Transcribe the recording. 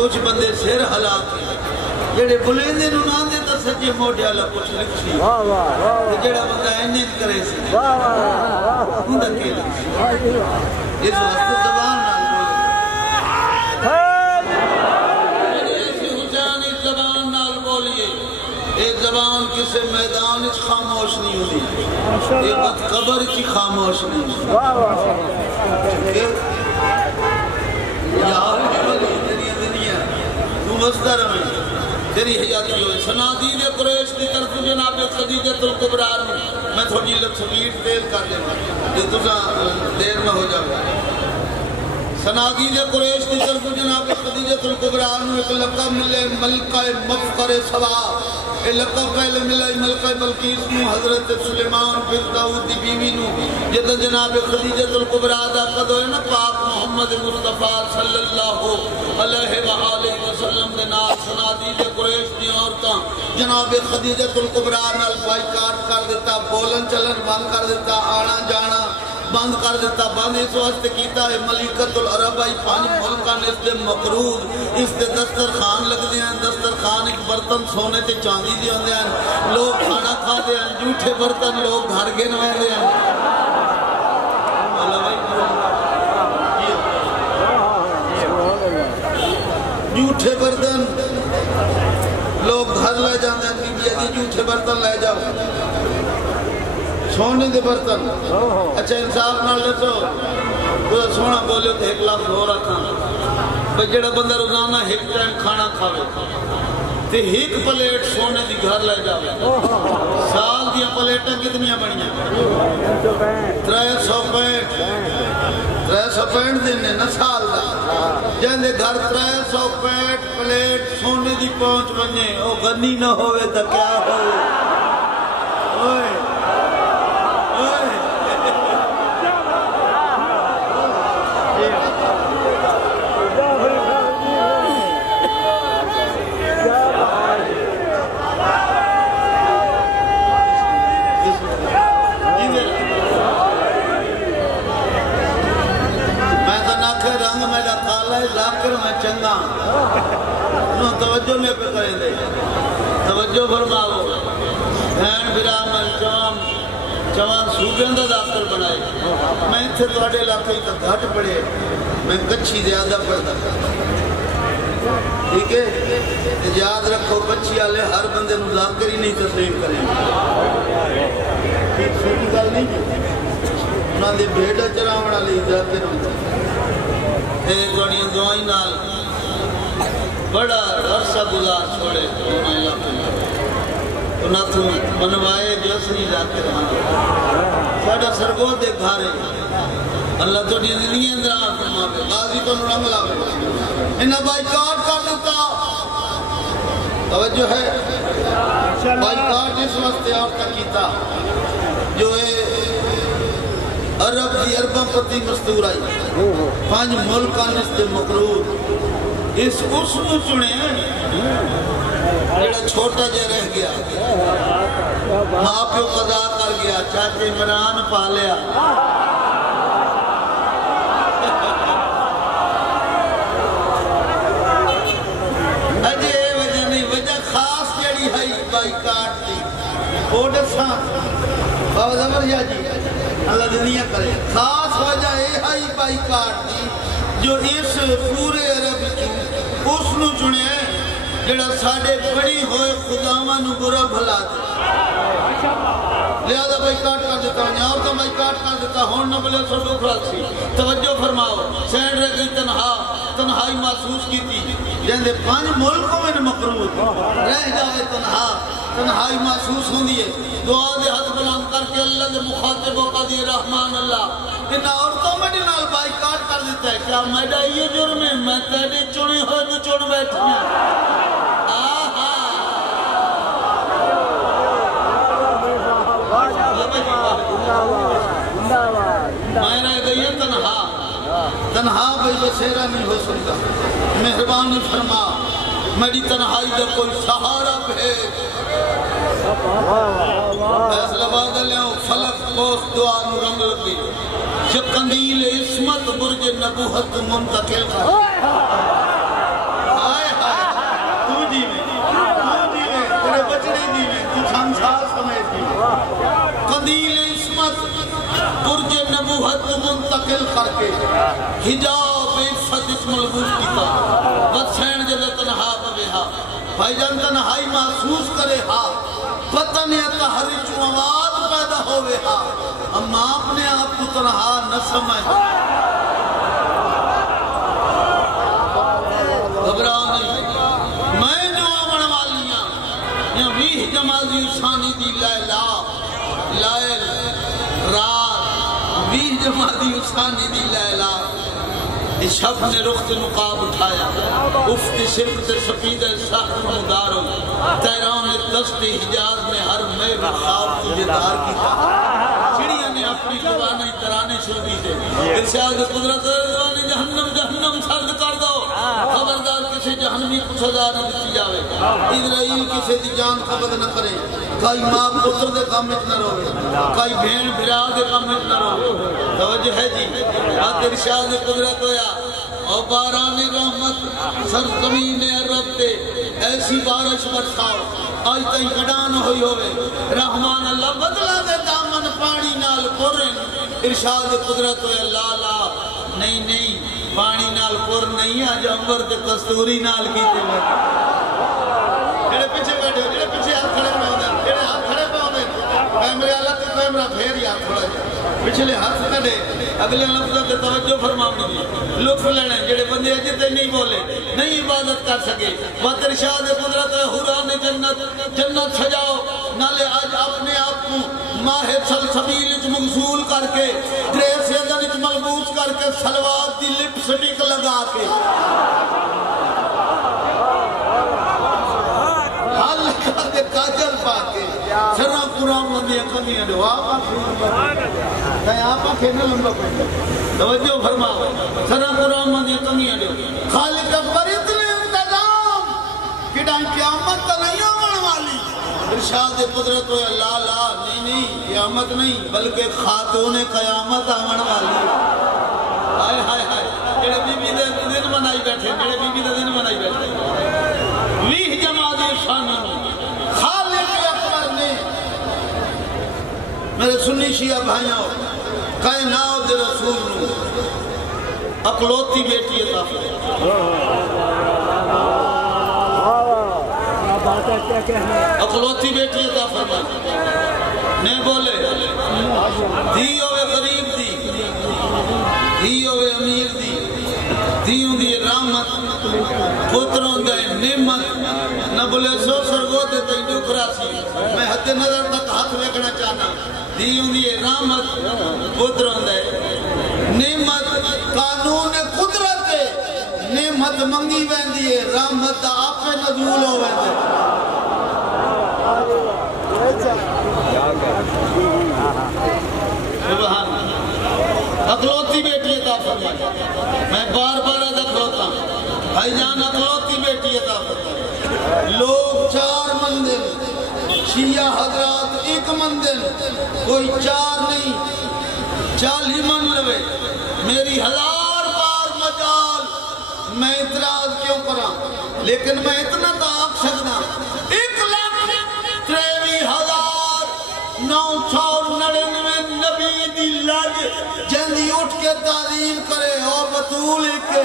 کچھ بندے سر ہلا کے جڑے بلیندے نو نہ دے تے سجے موڈے والا کچھ لکھی تے جڑا بندہ اینج کرے سی اوندا کی لکھی اس واسطے زبان نال بولے ایسی حسین اس زبان نال بولیے ایک زبان کسے میدان وچ خاموش نہیں ہوندی یہ بات قبر وچ خاموش نہیں ہوندی یار مصدر میں تیری حیاتی ہوئے سنادید قریش دی طرف جناب خدیجۃ الکبریٰ میں تھوڑی سپیڈ تیز کر دیں جو تسا دیر میں ہو جاؤ سنادید قریش دی طرف جناب خدیجۃ الکبریٰ ایک لقب ملے ملکہ مفخر سوا یہ لقب پہلے ملا ملکہ بلقیس نو حضرت سلیمان پھر داؤد دی بیوی نو جدہ جناب خدیجۃ الکبریٰ دا قد ہوئے نا پاک محمد مصطفیٰ صلی اللہ علیہ وآلہ وسلم دے نال سنادید قریش دی عورتاں جناب خدیجۃ الکبریٰ نال بائیکاٹ کر دیتا بولن چلن بند کر دیتا آنا جانا بند کر دیتا بند اس واسطے کیتا ہے ملکۃ العرب آئی پانی ملکان اس دے مقروض اس دے دسترخوان لگ دیا ہیں دسترخوان ایک برتن سونے تے چاندی دی ہوندے ہیں لوگ کھانا کھا دے ہیں جھوٹے برتن لوگ گھر گن ہوئے دے ہیں جھوٹے برتن لوگ گھر لے جاندے ہیں بی بی جھوٹے برتن لے جاؤ سونے دے برتن اچھا انصاف نہ لسو تو سونا بولے تو 1 لاکھ ہو رہا تھا جڑا بندہ روزانہ ایک ٹائم کھانا کھاوے تے ایک پلیٹ سونے دی گھر لے جاوے سال دیا پلیٹیں کتنیاں بڑھیاں 365 دینے نہ سال دا جہاں گھر 365 پلیٹ سونے دی پہنچ بنجے او غنی نہ ہوئے تا کیا ہوئے اوئے لاکر میں چنگا انہوں توجہ میں پہ کریں دے توجہ فرماؤ بہن برامل چوان سوگن دا داکر بنائے میں تھے توڑے علاقے کا گھٹ پڑے میں کچھی زیادہ پڑھتا ٹھیک ہے یاد رکھو کچھی آلے ہر بندے نو ذاکر ہی نہیں تسلیم کریں ٹھیک سوٹی گل نہیں انہوں نے بھیڑا چراوڑا لی ذاکر ہوتا ایک وڑیاں دعائیں نال بڑا عرصہ گزار چھوڑے انہوں علاقے انہوں تو منوائے جو اصلی ذاکر ہاں ساڑھا سرگو دے گھارے اللہ تو زندگی اندر آن فرماوے غازی تو نرنگ لاوے انہاں بائیکاٹ کر دیتا توجہ ہے بائیکاٹ اس وقت اور تک کیتا جو ہے عرب دی عربہ پتی مستور آئی 5 ملکان اس دے مقرور اس کو چنے جڑا چھوٹا جے رہ گیا ماں پیو قضا کر گیا چاچے عمران پا لیا اجے وجہ نہیں وجہ خاص جڑی ہے بائیکاٹ دی اوڈر ساں بابا زبریا جی اللہ دنیا کرے خاص وجہ یہ ہے بائیکاٹ دی جو اس پورے عرب اس نو چنے جڑا ساڑے بڑی ہوئے خداوہ نو برا بھلا دے لہذا بائیکاٹ کر دیتا ہوں اور تو بائیکاٹ کر دیتا ہوں نہ بلے سو ڈوکھلا سی توجہ فرماؤ سینڈ رہ گئی تنہائی محسوس کی تھی جہاں 5 ملکوں میں مقروض رہ جائے تنہائی محسوس ہوں دیئے دعا دے حد بلند کر کے اللہ دے مخاطب و قدیر رحمان اللہ ان عورتوں میں نال بائیکاٹ کر دیتا ہے کیا میڈا یہ جرم ہے میں تیرے چڑی ہوئے نو چڑ بیٹھے ہیں میں رہ گئی ہے تنہا بھئی بسیرہ نہیں ہو سکتا مہربانی فرما میری تنہائی دا کوئی سہارا بھے فیصلہ بادل ہے فلک پوست دعا نو رنگ لگی جب قندیل عصمت برج نبوت منتقل کر کر کے حجاب عفت اس ملبوس کیتا وسین جلے تنہا پوے ہا بھائی جان تنہائی محسوس کرے ہا پتن یا تحری چو آواز پیدا ہوئے ہا اما اپنے آپ کو تنہا نہ سمجھ گھبراؤ نہیں میں جو آمن والیاں یا ویہ جمازی ثانی دی لیلا لائل رات ویہ جمازی ثانی دی لیلا اس شب نے رخ سے نقاب اٹھایا افت شرک سے سپید سخت مدارو تیران دست حجاز میں ہر میں خواب تجھے دار کی چڑیاں نے اپنی زبانیں ترانے شروع دی تھے ارشاد قدرت زبانیں جہنم سرد کر دو خبردار کسی جہنمی کو سزا نہ دیتی جاوے اسرائیل کسی دی جان قبض نہ کرے کئی ماں پتر دے کام نہ روے کئی بھین بھرا دے کام نہ روے توجہ ہے جی بات ارشاد قدرت ہویا اور باران رحمت سرزمین عرب تے ایسی بارش برساؤ آج تائیں کڑان ہوئی ہوئے رحمان اللہ بدلا دے دامن پانی نال پورن ارشاد قدرت ہویا لالا نہیں پانی نال پور نہیں آج عمر دے کستوری نال کی تے جڑے پیچھے بیٹھے جڑے پیچھے ہاتھ کھڑے پہ ہوندے جڑے ہاتھ کھڑے پہ ہوندے کیمرے والا تے کیمرہ پھیر یا تھوڑا جا پچھلے ہاتھ کھڑے اگلے لفظوں تے توجہ فرماؤں گی لطف لینے جڑے بندے جتے نہیں بولے نہیں عبادت کر سکے وقت ارشاد قدرت حوران جنت سجاؤ نالے آج اپنے آپ کو ماہ سلسبیل اچ مغزول کر کے ڈریس یدن اچ ملبوس کر کے سلوات دی لپ سٹک لگا کے حال لگا دے کاجل پا کے سرہ قرآن وندیاں کھنیاں دے واپا کہیں آپا کھینے لمبا پہنے توجہ فرماؤ سرہ قرآن وندیاں کھنیاں دے خالق اکبر اتنے انتظام کہ ڈائیں قیامت تا نہیں آمن والی ارشاد قدرت ہویا لا نہیں قیامت نہیں بلکہ خاتون قیامت آمن والی ہائے ہائے ہائے جڑے بی بی دے دن منائی بیٹھے جڑے بی بی دے دن منائی بیٹھے ویہ جماعت ثانی خالق اکبر نے میرے سنی شیعہ بھائیوں کائنات دے رسول نو اکلوتی بیٹی عطا اکلوتی بیٹی عطا فرمائی نے بولے دھی ہوئے غریب دی دھی ہوئے امیر دی دیوں دی رحمت پتروں دے نعمت نہ بولے سو سرگو دے تے ڈکرا سی میں حد نظر تک ہاتھ ویکھنا چاہنا دیوں دی رحمت پتروں دے نعمت قانون قدرت نعمت منگی ویندی ہے رحمت آپ پہ نزول ہو ویندے سبحان اکلوتی بیٹی عطا فرمائی میں بار ادا کھلوتا ہوں بھائی جان اکلوتی بیٹی عطا فرمائی لوگ 4 مندر شیعہ حضرات 1 مندر کوئی 4 نہیں 40 من لوے میری 1000 بار مجال میں اعتراض کیوں کرا لیکن میں اتنا تا آپ سکنا 1,0999 نبی دی لج جندی اٹھ کے تعظیم کرے او بطول کے